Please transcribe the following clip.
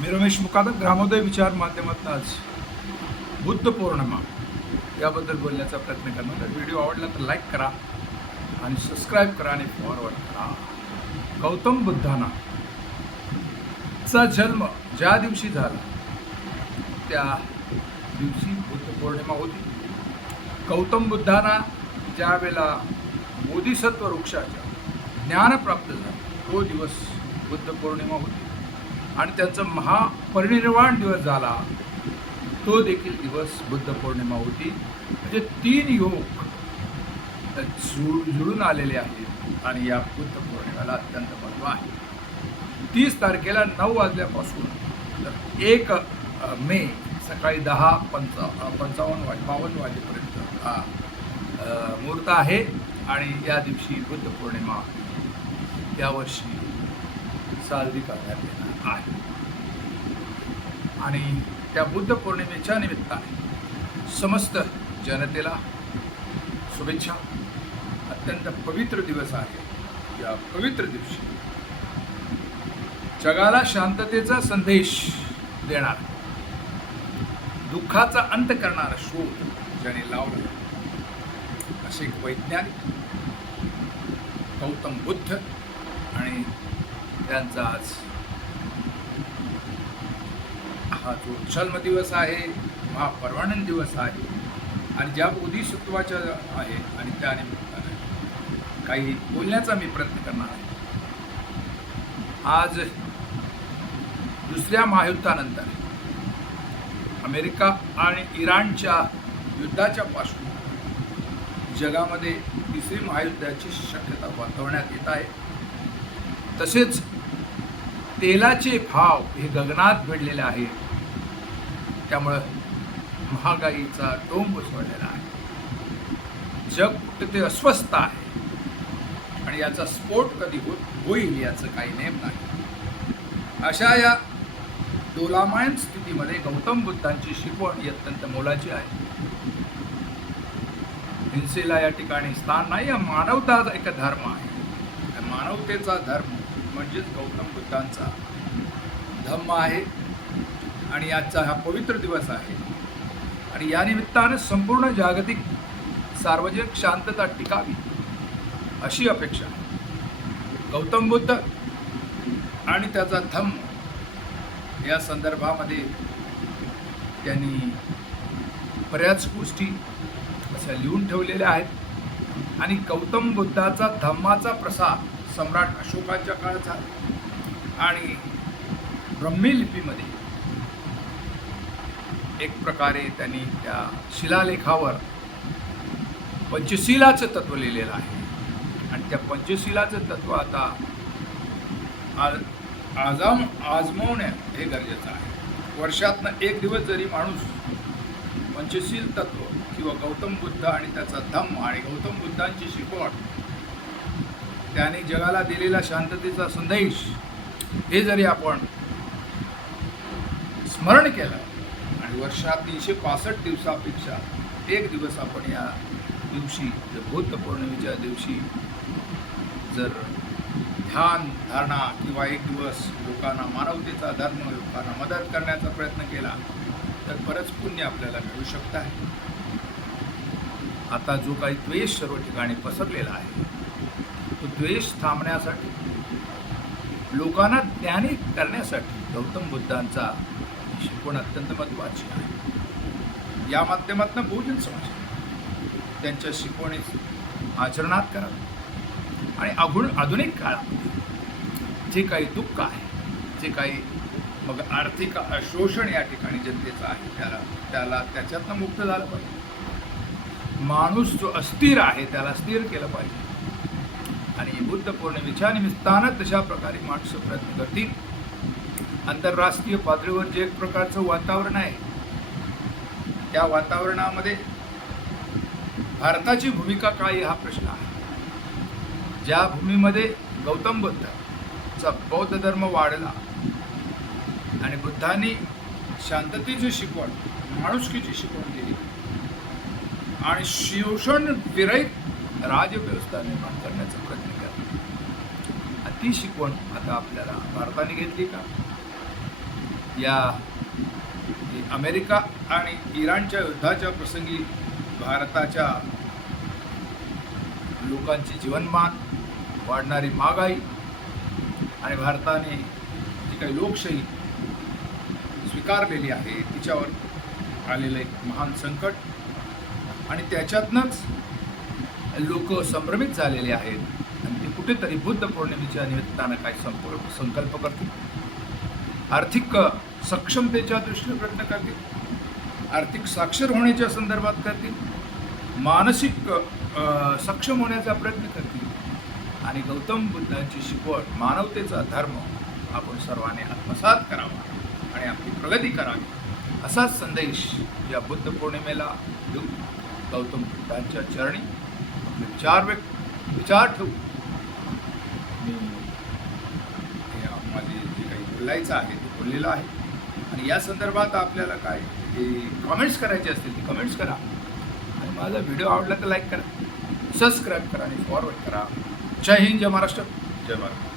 मी रमेश मुकादम ग्रामोदय विचार माध्यमातून आज बुद्ध पौर्णिमा याबद्दल बोलण्याचा प्रयत्न करणार. तर व्हिडिओ आवडला तर लाईक करा आणि सबस्क्राईब करा आणि फॉरवर्ड करा. गौतम बुद्धांना चा जन्म ज्या दिवशी झाला त्या दिवशी बुद्ध पौर्णिमा होती. गौतम बुद्धांना ज्यावेळेला बोधिसत्व वृक्षाच्या ज्ञान प्राप्त झालं तो दिवस बुद्ध पौर्णिमा होती आणि त्यांचा महापरिनिर्वाण दिवस झाला तो देखील दिवस बुद्ध पौर्णिमा होती. म्हणजे तीन योग जुळून आलेले आहेत आणि या बुद्ध पौर्णिमेला अत्यंत महत्त्व आहे. 30 तारखेला 9 वाजल्यापासून तर 1 मे सकाळी 10:52 वाजेपर्यंत हा मुहूर्त आहे आणि या दिवशी बुद्ध पौर्णिमा यावर्षी साजरी करण्यात येणार आहे. आणि त्या बुद्ध पौर्णिमेच्या निमित्ताने समस्त जनतेला शुभेच्छा. अत्यंत पवित्र दिवस आहे. या पवित्र दिवशी जगाला शांततेचा संदेश देणार, दुःखाचा अंत करणारा शोध ज्याने लावला असे एक वैज्ञानिक गौतम बुद्ध आणि त्यांचा आज हा जो जन्मदिवस आहे, महापरिनिर्वाण दिवस आहे आणि ज्या बोधिसत्वाच्या आहे आणि त्या निमित्ताने काही बोलण्याचा मी प्रयत्न करणार आहे. आज दुसऱ्या महायुद्धानंतर अमेरिका आणि इराणच्या युद्धाच्या पासून जगामध्ये तिसरी महायुद्धाची शक्यता वर्तवण्यात येत आहे. तसेच तेलाचे भाव हे गगनात भिडलेले आहेत. त्यामुळं महागाईचा डोंब उसळलेला आहे. जग कुठे अस्वस्थ आहे आणि याचा स्फोट कधी होईल याचं काही नेम नाही. अशा या डोलामायन स्थितीमध्ये गौतम बुद्धांची शिकवण ही अत्यंत मोलाची आहे. हिंसेला या ठिकाणी स्थान नाही. हा मानवताचा एक धर्म आहे. मानवतेचा धर्म म्हणजेच गौतम बुद्धांचा धम्म आहे आणि आजचा हा पवित्र दिवस आहे आणि या निमित्तानं संपूर्ण जागतिक सार्वजनिक शांतता टिकावी अशी अपेक्षा. गौतम बुद्ध आणि त्याचा धम्म या संदर्भामध्ये त्यांनी बऱ्याच गोष्टी अशा लिहून ठेवलेल्या आहेत आणि गौतम बुद्धाचा धम्माचा प्रसार सम्राट अशोकाच्या काळात झाला आणि ब्रह्मी लिपीमध्ये एक प्रकारे त्यांनी त्या शिलालेखावर पंचशीलाचं तत्व लिहिलेलं आहे आणि त्या पंचशीलाचं तत्व आता आजमावणे हे गरजेचं आहे. वर्षातनं एक दिवस जरी माणूस पंचशील तत्व किंवा गौतम बुद्ध आणि त्याचा धम्म आणि गौतम बुद्धांची शिकवण त्याने जगाला दिलेला शांततेचा संदेश हे जरी आपण स्मरण केलं आणि वर्षात 365 दिवसापेक्षा एक दिवस आपण या दिवशी बुद्ध पौर्णिमेच्या दिवशी जर ध्यान धारणा किंवा एक दिवस लोकांना मानवतेचा धर्म लोकांना मदत करण्याचा प्रयत्न केला तर बरंच पुण्य आपल्याला मिळू शकतं आहे. आता जो काही द्वेष सर्व ठिकाणी पसरलेला आहे तो द्वेष थांबण्यासाठी लोकांना ज्ञानी करण्यासाठी गौतम बुद्धांचा शिकवण अत्यंत महत्त्वाची आहे. या माध्यमातून बहुजन समाज त्यांच्या शिकवणीच आचरणात करावे आणि आधुनिक काळात जे काही दुःख आहे, जे काही मग आर्थिक शोषण या ठिकाणी जनतेचं आहे त्याला त्याच्यातनं मुक्त झालं पाहिजे. माणूस जो अस्थिर आहे त्याला स्थिर केलं पाहिजे आणि बुद्ध पौर्णिमेच्या निमित्तानं तशा प्रकारे माणसं प्रयत्न करतील. आंतरराष्ट्रीय पातळीवर जे एक प्रकारचं वातावरण आहे त्या वातावरणामध्ये भारताची भूमिका काय हा प्रश्न आहे. ज्या भूमीमध्ये गौतम बुद्धाचा बौद्ध धर्म वाढला आणि बुद्धांनी शांततेची शिकवण माणुसकीची शिकवण दिली आणि शोषण विरहित राज्यव्यवस्था निर्माण करण्याचा प्रयत्न केला. ती शिकवण आता आपल्याला भारताने घेतली का? या अमेरिका आणि इराणच्या युद्धाच्या प्रसंगी भारताच्या लोकांचे जीवनमान, वाढणारी महागाई आणि भारताने जी काही लोकशाही स्वीकारलेली आहे तिच्यावर आलेलं एक महान संकट आणि त्याच्यातनंच लोक संभ्रमित झालेले आहेत आणि ते कुठेतरी बुद्ध पौर्णिमेच्या निमित्तानं काही संकल्प करतील, आर्थिक सक्षमतेच्या दृष्टीने प्रयत्न करतील, आर्थिक साक्षर होण्याच्या संदर्भात करतील, मानसिक सक्षम होण्याचा प्रयत्न करतील आणि गौतम बुद्धांची शिकवण, मानवतेचा धर्म आपण सर्वांनी आत्मसात करावा आणि आपली प्रगती करावी असाच संदेश या बुद्ध पौर्णिमेला देऊन गौतम बुद्धांच्या चरणी आपले विचार ठेवू मी माझे जे काही बोलायचं आहे ते बोललेलं आहे. आणि या संदर्भात आपल्याला काय कमेंट्स करायचे असतील ते कमेंट्स करा आणि माझा व्हिडिओ आवडला तर लाईक करा, सबस्क्राईब करा आणि फॉरवर्ड करा. जय हिंद, जय महाराष्ट्र, जय भारत.